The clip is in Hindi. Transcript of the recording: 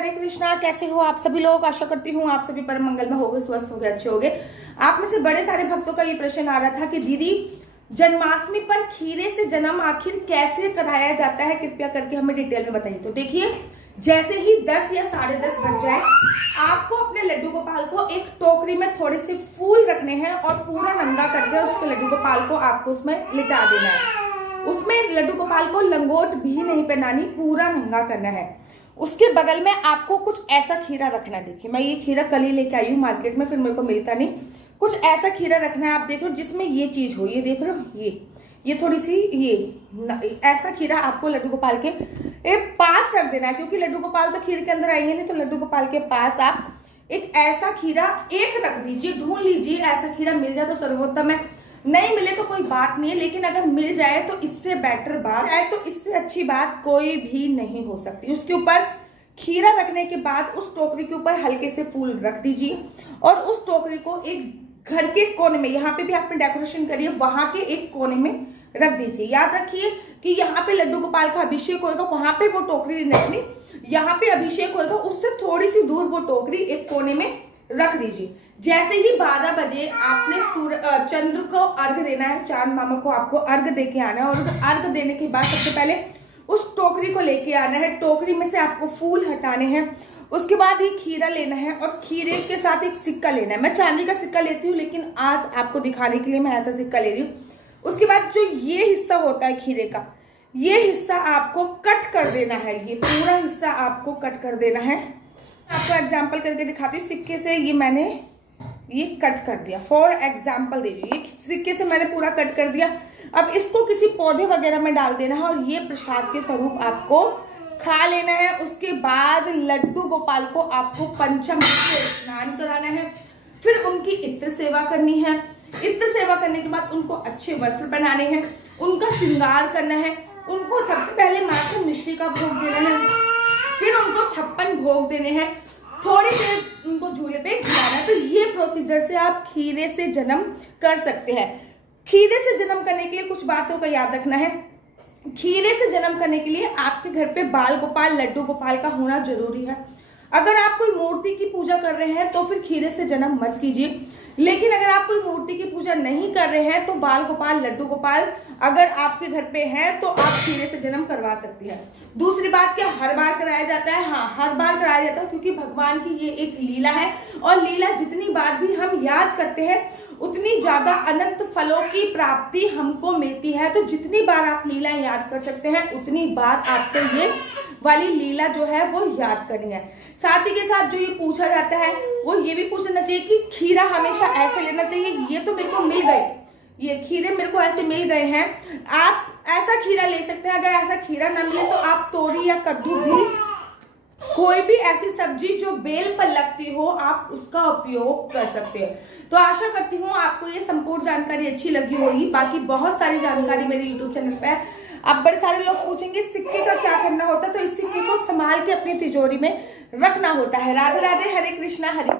हरे कृष्णा। कैसे हो आप सभी लोग? आशा करती हूँ आप सभी परम मंगल में होगे, स्वस्थ होगे, अच्छे होगे। आप में से बड़े सारे भक्तों का ये प्रश्न आ रहा था कि दीदी जन्माष्टमी पर खीरे से जन्म आखिर कैसे कराया जाता है, कृपया करके हमें डिटेल में बताइए। तो देखिए, जैसे ही 10 या 10:30 बज जाए, आपको अपने लड्डू गोपाल को एक टोकरी में थोड़े से फूल रखने हैं और पूरा नंगा करके उसके लड्डू गोपाल को आपको उसमें लिटा देना है। उसमें लड्डू गोपाल को लंगोट भी नहीं पहनानी, पूरा नंगा करना है। उसके बगल में आपको कुछ ऐसा खीरा रखना है। देखिए, मैं ये खीरा कल ही लेके आई हूँ मार्केट में, फिर मेरे को मिलता नहीं। कुछ ऐसा खीरा रखना है, आप देख लो जिसमें ये चीज हो, ये देख लो, ये थोड़ी सी ये ऐसा खीरा आपको लड्डू गोपाल के पास रख देना है, क्योंकि लड्डू गोपाल तो खीर के अंदर आएंगे नहीं। तो लड्डू गोपाल के पास आप एक ऐसा खीरा एक रख दीजिए, ढूंढ लीजिए। ऐसा खीरा मिल जाए तो सर्वोत्तम है, नहीं मिले तो कोई बात नहीं है, लेकिन अगर मिल जाए तो इससे बेटर बात है, तो इससे अच्छी बात कोई भी नहीं हो सकती। उसके ऊपर खीरा रखने के बाद उस टोकरी के ऊपर हल्के से फूल रख दीजिए और उस टोकरी को एक घर के कोने में, यहाँ पे भी आपने डेकोरेशन करिए, वहां के एक कोने में रख दीजिए। याद रखिए कि यहाँ पे लड्डू गोपाल का अभिषेक होगा, वहां पे वो टोकरी नहीं रखनी, यहाँ पे अभिषेक होगा, उससे थोड़ी सी दूर वो टोकरी एक कोने में रख दीजिए। जैसे ही 12 बजे आपने चंद्र को अर्घ देना है, चांद मामा को आपको अर्घ दे के आना है, और अर्घ देने के बाद सबसे पहले उस टोकरी को लेके आना है। टोकरी में से आपको फूल हटाने हैं, उसके बाद ये खीरा लेना है और खीरे के साथ एक सिक्का लेना है। मैं चांदी का सिक्का लेती हूँ, लेकिन आज आपको दिखाने के लिए मैं ऐसा सिक्का ले रही हूँ। उसके बाद जो ये हिस्सा होता है खीरे का, ये हिस्सा आपको कट कर देना है, ये पूरा हिस्सा आपको कट कर देना है। आपको एग्जाम्पल करके दिखाती हूँ। सिक्के से ये मैंने ये कट कर दिया, फॉर एग्जाम्पल दे रही हूँ। ये सिक्के से मैंने पूरा कट कर दिया। अब इसको किसी पौधे वगैरह में डाल देना है और ये प्रसाद के स्वरूप आपको खा लेना है। उसके बाद लड्डू गोपाल को आपको पंचम से स्नान कराना है, फिर उनकी इत्र सेवा करनी है। इत्र सेवा करने के बाद उनको अच्छे वस्त्र पहनाने हैं, उनका श्रृंगार करना है, उनको सबसे पहले माथा मिश्री का भोग देना है, फिर उनको 56 भोग देने हैं, थोड़ी देर उनको झूले पे झुलाना है। तो ये प्रोसीजर से आप खीरे से जन्म कर सकते हैं। खीरे से जन्म करने के लिए कुछ बातों का याद रखना है। खीरे से जन्म करने के लिए आपके घर पे बाल गोपाल, लड्डू गोपाल का होना जरूरी है। अगर आप कोई मूर्ति की पूजा कर रहे हैं तो फिर खीरे से जन्म मत कीजिए, लेकिन अगर आप कोई मूर्ति की पूजा नहीं कर रहे हैं तो बाल गोपाल, लड्डू गोपाल अगर आपके घर पे है तो आप खीरे से जन्म करवा सकती हैं। दूसरी बात, क्या हर बार कराया जाता है? हाँ, हर बार कराया जाता है, क्योंकि भगवान की ये एक लीला है और लीला जितनी बार भी हम याद करते हैं उतनी ज्यादा अनंत फलों की प्राप्ति हमको मिलती है। तो जितनी बार आप लीला याद कर सकते हैं उतनी बार आपको ये वाली लीला जो है वो याद करनी है। साथ ही के साथ जो ये पूछा जाता है वो ये भी पूछना चाहिए कि खीरा हमेशा ऐसे लेना चाहिए, ये तो मेरे को मिल गए, ये खीरे मेरे को ऐसे मिल गए हैं, आप ऐसा खीरा ले सकते हैं। अगर ऐसा खीरा न मिले तो आप तोरी या कद्दू भी, कोई भी ऐसी सब्जी जो बेल पर लगती हो, आप उसका उपयोग कर सकते हैं। तो आशा करती हूँ आपको ये संपूर्ण जानकारी अच्छी लगी होगी। बाकी बहुत सारी जानकारी मेरे YouTube चैनल पे है। अब बड़े सारे लोग पूछेंगे सिक्के का क्या करना होता है, तो इस सिक्के को संभाल के अपनी तिजोरी में रखना होता है। राधे राधे, हरे कृष्णा, हरे।